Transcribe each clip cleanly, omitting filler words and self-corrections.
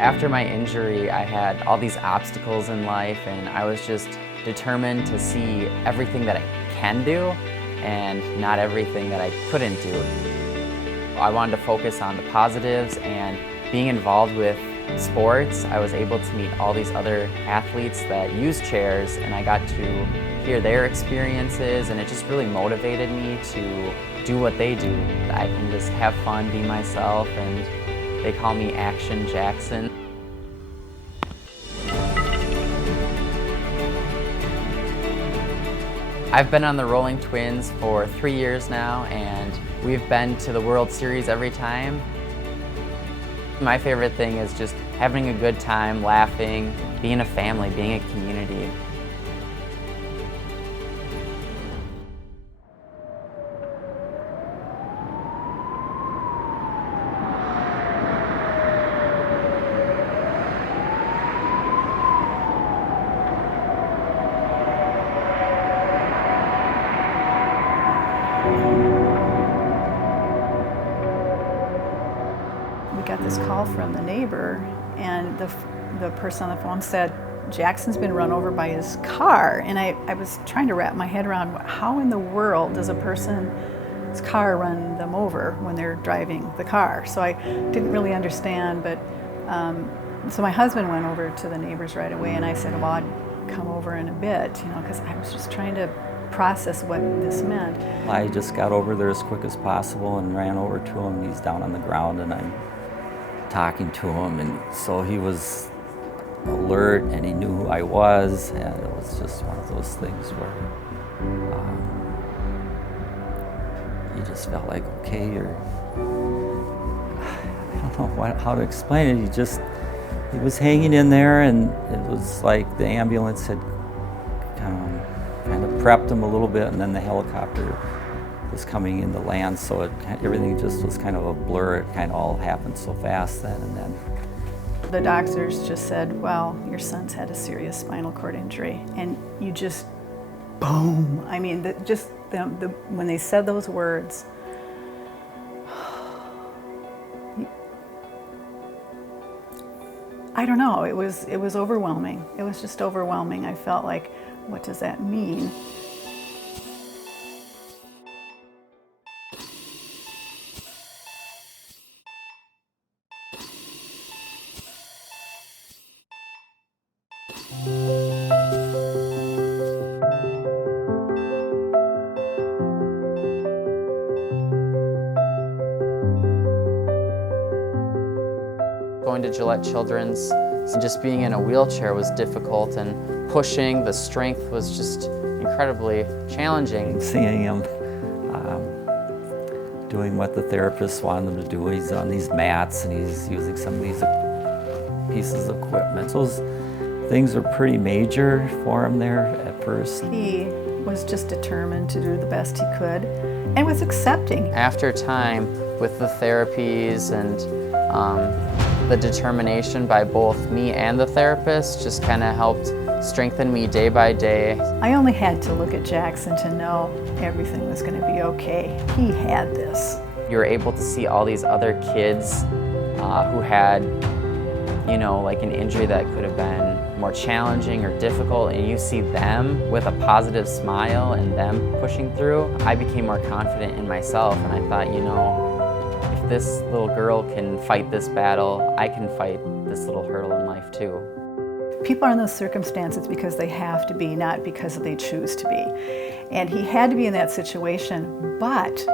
After my injury, I had all these obstacles in life, and I was just determined to see everything that I can do and not everything that I couldn't do. I wanted to focus on the positives, and being involved with sports, I was able to meet all these other athletes that use chairs, and I got to hear their experiences, and it just really motivated me to do what they do. I can just have fun, be myself, and they call me Action Jackson. I've been on the Rolling Twins for 3 years now, and we've been to the World Series every time. My favorite thing is just having a good time, laughing, being a family, being a community. We got this call from the neighbor, and the person on the phone said, Jackson's been run over by his car. And I was trying to wrap my head around, how in the world does a person's car run them over when they're driving the car? So I didn't really understand, but so my husband went over to the neighbors right away, and I said, well, I'd come over in a bit, because I was just trying to process what this meant. I just got over there as quick as possible and ran over to him. He's down on the ground, and I'm talking to him, and so he was alert and he knew who I was, and it was just one of those things where you just felt like, okay, I don't know how to explain it. He was hanging in there, and it was like the ambulance had kind of prepped him a little bit, and then the helicopter was coming in to land, so everything just was kind of a blur. It kind of all happened so fast then and then. The doctors just said, well, your son's had a serious spinal cord injury, and you just, boom. I mean, when they said those words, I don't know, it was overwhelming. It was just overwhelming. I felt like, what does that mean? Going to Gillette Children's and just being in a wheelchair was difficult, and pushing, the strength was just incredibly challenging. Seeing him doing what the therapist wanted him to do, he's on these mats and he's using some of these pieces of equipment. Those things were pretty major for him there at first. He was just determined to do the best he could and was accepting. After time with the therapies and the determination by both me and the therapist just kind of helped strengthen me day by day. I only had to look at Jackson to know everything was going to be okay. He had this. You were able to see all these other kids who had, like an injury that could have been more challenging or difficult, and you see them with a positive smile and them pushing through. I became more confident in myself, and I thought, if this little girl can fight this battle, I can fight this little hurdle in life too. People are in those circumstances because they have to be, not because they choose to be. And he had to be in that situation, but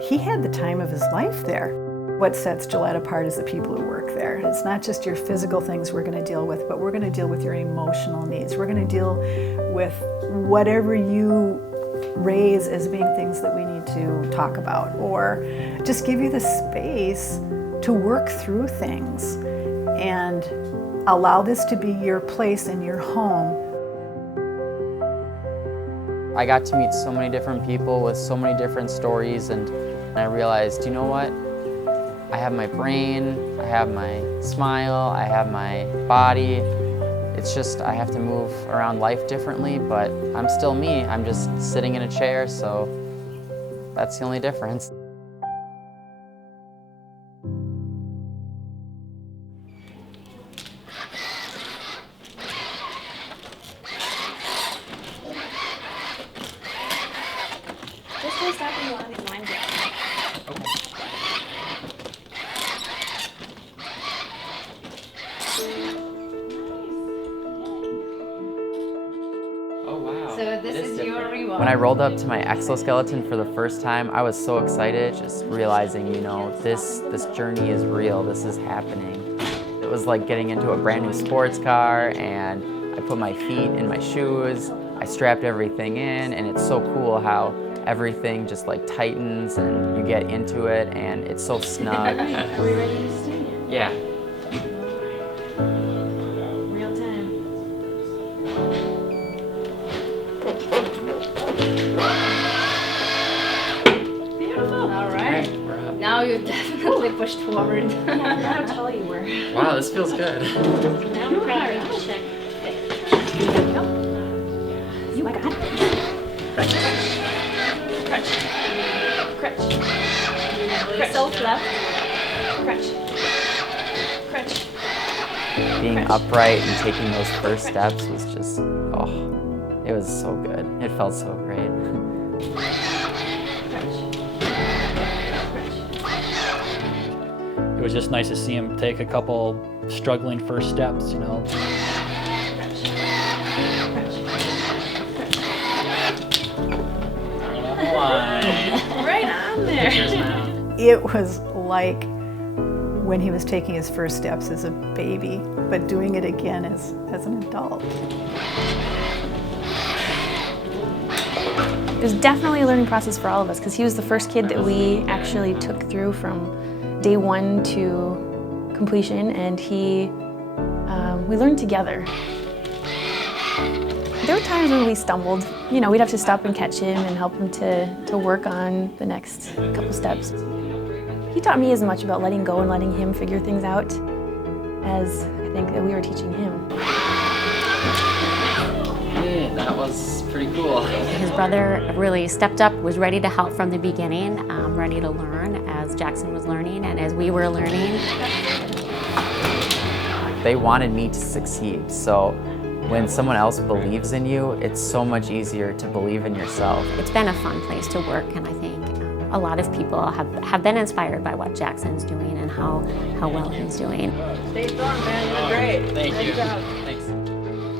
he had the time of his life there. What sets Gillette apart is the people who work there. It's not just your physical things we're going to deal with, but we're going to deal with your emotional needs. We're going to deal with whatever you raise as being things that we need to talk about, or just give you the space to work through things and allow this to be your place and your home. I got to meet so many different people with so many different stories, and I realized, you know what? I have my brain, I have my smile, I have my body. It's just I have to move around life differently, but I'm still me. I'm just sitting in a chair, so that's the only difference. Oh wow. So this is your ReWalk. When I rolled up to my exoskeleton for the first time, I was so excited, just realizing, you know, this journey is real, this is happening. It was like getting into a brand new sports car, and I put my feet in my shoes, I strapped everything in, and it's so cool how everything just like tightens and you get into it, and it's so snug. Are we ready to stand? Yeah. Real time. Beautiful. All right. We're up. Now you've definitely pushed forward. Yeah, that'll tell you where. Wow, this feels good. Now we're ready to check. You, I got it. Crutch. Self left. Crutch. Crutch. Being upright and taking those first steps was just, oh, it was so good. It felt so great. It was just nice to see him take a couple struggling first steps, you know. Right on there. It was like when he was taking his first steps as a baby, but doing it again as an adult. It was definitely a learning process for all of us because he was the first kid that we actually took through from day one to completion, and we learned together. There were times when we stumbled. You know, we'd have to stop and catch him and help him to work on the next couple steps. He taught me as much about letting go and letting him figure things out as I think that we were teaching him. Yeah, that was pretty cool. His brother really stepped up, was ready to help from the beginning, ready to learn as Jackson was learning and as we were learning. They wanted me to succeed, so when someone else believes in you, it's so much easier to believe in yourself. It's been a fun place to work, and I think a lot of people have been inspired by what Jackson's doing and how well he's doing. Stay strong, man. You're great. Thank you. Good job. Thanks.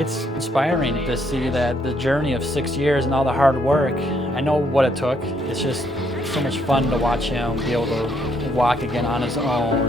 It's inspiring to see that the journey of 6 years and all the hard work. I know what it took. It's just so much fun to watch him be able to walk again on his own.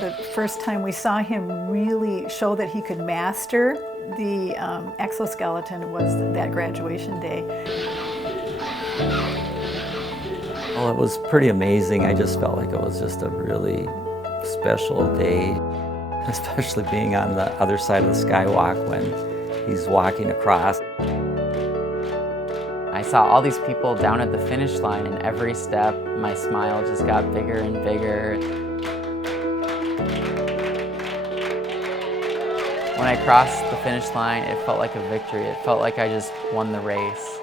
The first time we saw him really show that he could master the exoskeleton was that graduation day. Well, it was pretty amazing. I just felt like it was just a really special day, especially being on the other side of the skywalk when he's walking across. I saw all these people down at the finish line, and every step, my smile just got bigger and bigger. When I crossed the finish line, it felt like a victory. It felt like I just won the race.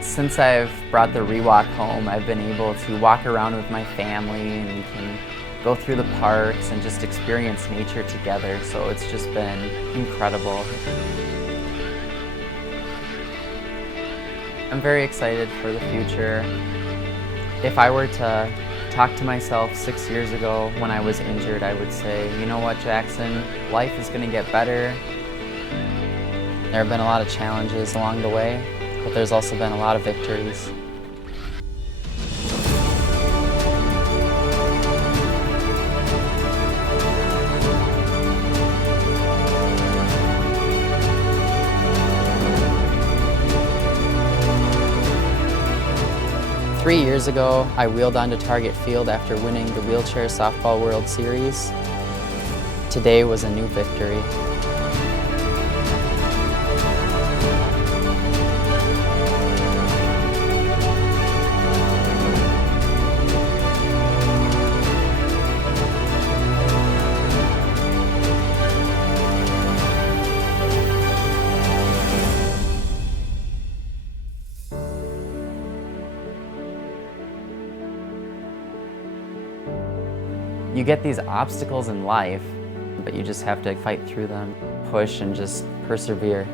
Since I've brought the ReWalk home, I've been able to walk around with my family, and we can go through the parks and just experience nature together. So it's just been incredible. I'm very excited for the future. If I were to talk to myself 6 years ago when I was injured, I would say, you know what, Jackson, life is going to get better. There have been a lot of challenges along the way, but there's also been a lot of victories. 3 years ago, I wheeled onto Target Field after winning the Wheelchair Softball World Series. Today was a new victory. You get these obstacles in life, but you just have to fight through them, push and just persevere.